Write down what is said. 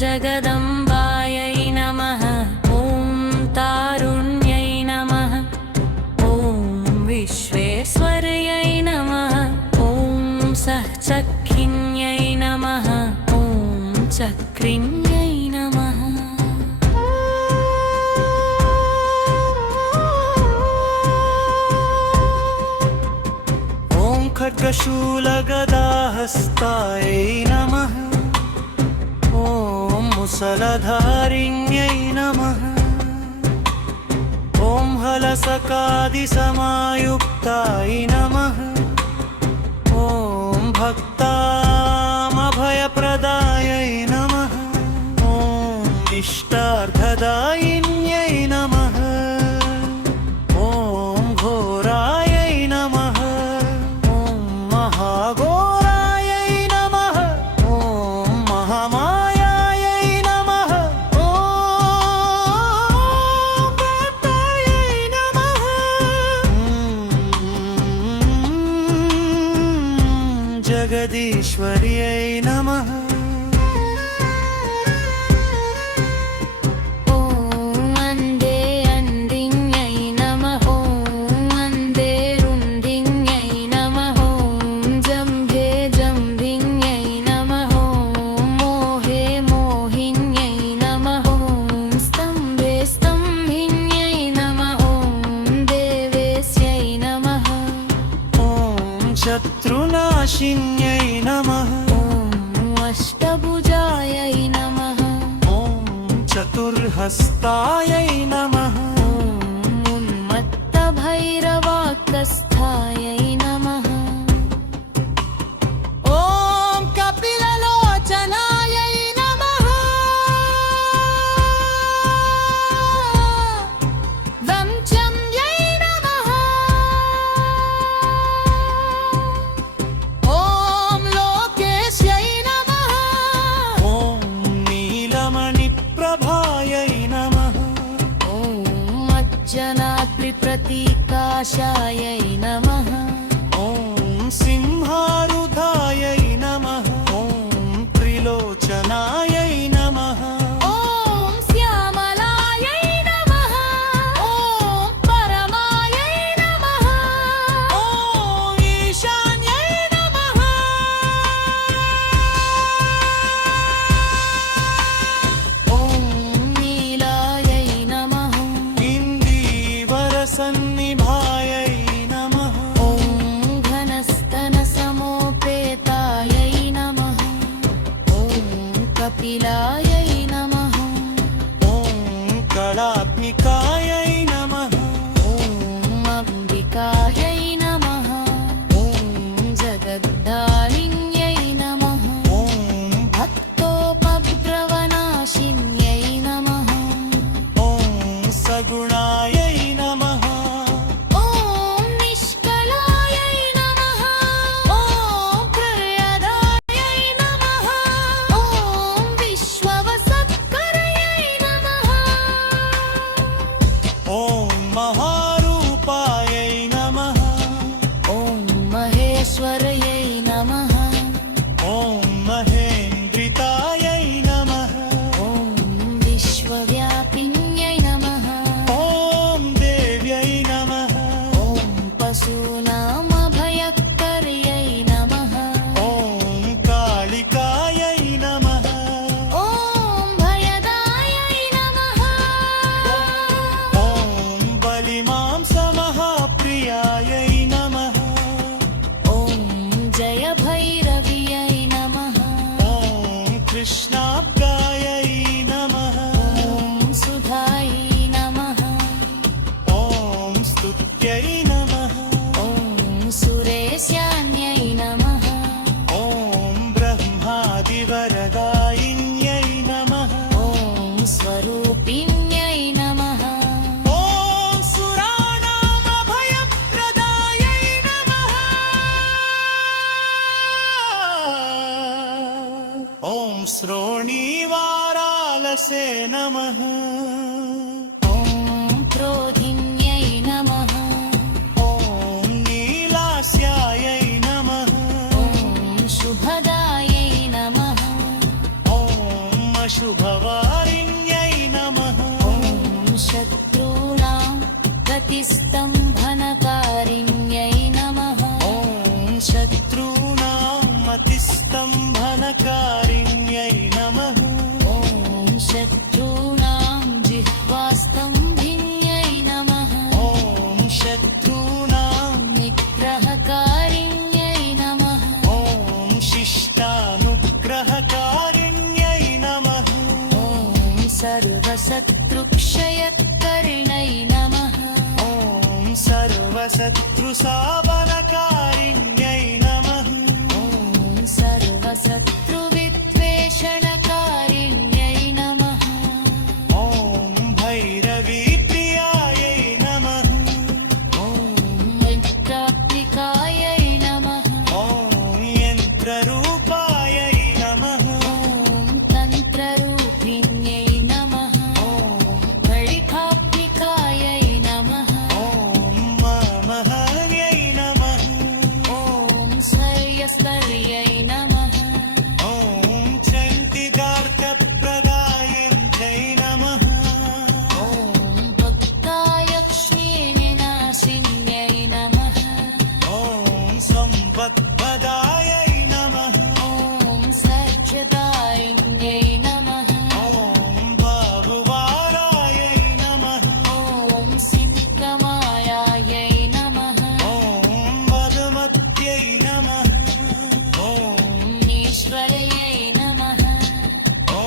जगदम्बायै नमः। ॐ तारुण्यै नमः। ॐ विश्वेश्वर्यै नमः। ॐ सहचक्रिण्यै नमः। ॐ चक्रिण्यै नमः। ॐ खड्गशूलगदाहस्तायै नमः। ॐ मुसलधारिण्यै नमः। ॐ हलसकादिसमायुक्ताय नमः। ॐ भक्तामभयप्रदायै नमः। ॐ इष्टार्थदायिन्यै नमः। ॐ घोरायै नमः। ॐ महाघोरायै नमः। ॐ महामायायै नमः। ॐ भक्तायै नमः। जगदीश्वर्यै नमः। शत्रुनाशिन्यै नमः। ॐ अष्टभुजायै नमः। ॐ चतुर्हस्तायै नमः। ॐ उन्मत्तभैरवाक्कस्थायै नमः। ॐ कपिललोचनायै नमः। वंचम्यै नमः। ॐ लोकेश्यै नमः। ॐ नीलमणिप्रभायै नमः। ॐ अज्जनाद्रिप्रतीकाशायै नमः। ॐ सिंहारूढायै नमः। ॐ त्रिलोचनायै नमः। ॐ श्यामलायै नमः। ॐ परमायै नमः। ॐ ईशान्यै नमः। ॐ नीलायै नमः। इन्दीवरसन्निभायै नमः। ॐ घनस्तनसमोपेतायै नमः। ॐ कपिलायै नमः। ॐ कलात्मिकायै नमः। ॐ अम्बिकायै नमः। ॐ जगद्धारिण्यै नमः। ॐ भक्तोपद्रवनाशिन्यै नमः। ॐ सगुणायै नमः। ॐ निष्कलायै नमः। ॐ प्रियदायै नमः। ॐ विश्ववसत्करयै नमः। ॐ महारूपायै नमः। ॐ महेश्वर्यै नमः। ॐ महेन्द्रितायै नमः। ॐ विश्वव्यापिन्यै नमः। ॐ देव्यै नमः। ॐ पशूनामभयकर्यै नमः। ॐ कालिकायै नमः। ॐ भयदायै नमः। ॐ बलिमांसमहाप्रियायै नमः। ॐ जयभैरव्यै नमः। ॐ कृष्णाब्दायै नमः। ॐ सुधायै नमः। ॐ स्तुत्यै नमः। ॐ सुरेशान्यै नमः। ॐ ब्रह्मादिवरदायिन्यै नमः। ॐ स्वरूपिण्यै नमः। ॐ सुराणामभयप्रदायै नमः। ॐ श्रोणीवारालसे नमः। ॐ क्रोधिन्यै नमः। ॐ नीलास्यायै नमः। ॐ शुभदायै नमः। ॐ शुभवारिण्यै नमः ॐ शत्रूणां गतिस्तम्भनकारिण्यै नमः ॐ शत्रूणामतिस्तम्भनकारिण्यै नमः ॐ शत्रूणां जिह्वास्तम्भिन्यै नमः ॐ शत्रूणां निग्रहकारिण्यै नमः ॐ शिष्टानुग्रहकारिण्यै नमः ॐ सर्वशत्रुक्षयकर्णै नमः ॐ सर्वशत्रुसावनकारिण्यै नमः ॐ सर्वशत्रुविद्वेषणकारिण्यै नमः ॐ भैरवीप्रियायै नमः ॐ मित्रात्मिकायै नमः ॐ यन्त्ररूपायै नमः ॐ तन्त्ररूपिण्यै नमः ॐ कलिकात्मिकायै नमः ॐ महर्यै नमः ॐ स्थैर्यस्तर्यै नमः ॐ चण्डिकार्कप्रदायन्त्यै नमः ॐ भक्तायक्ष्मीनिनाशिन्यै नमः ॐ सम्पत्पदायै नमः ॐ सर्गदायिन्यै नमः ॐ बाहुवारायै नमः ॐ सिंहमायायै नमः ॐ मधुमत्यै नमः ॐ ॐ ईश्वरयै नमः ॐ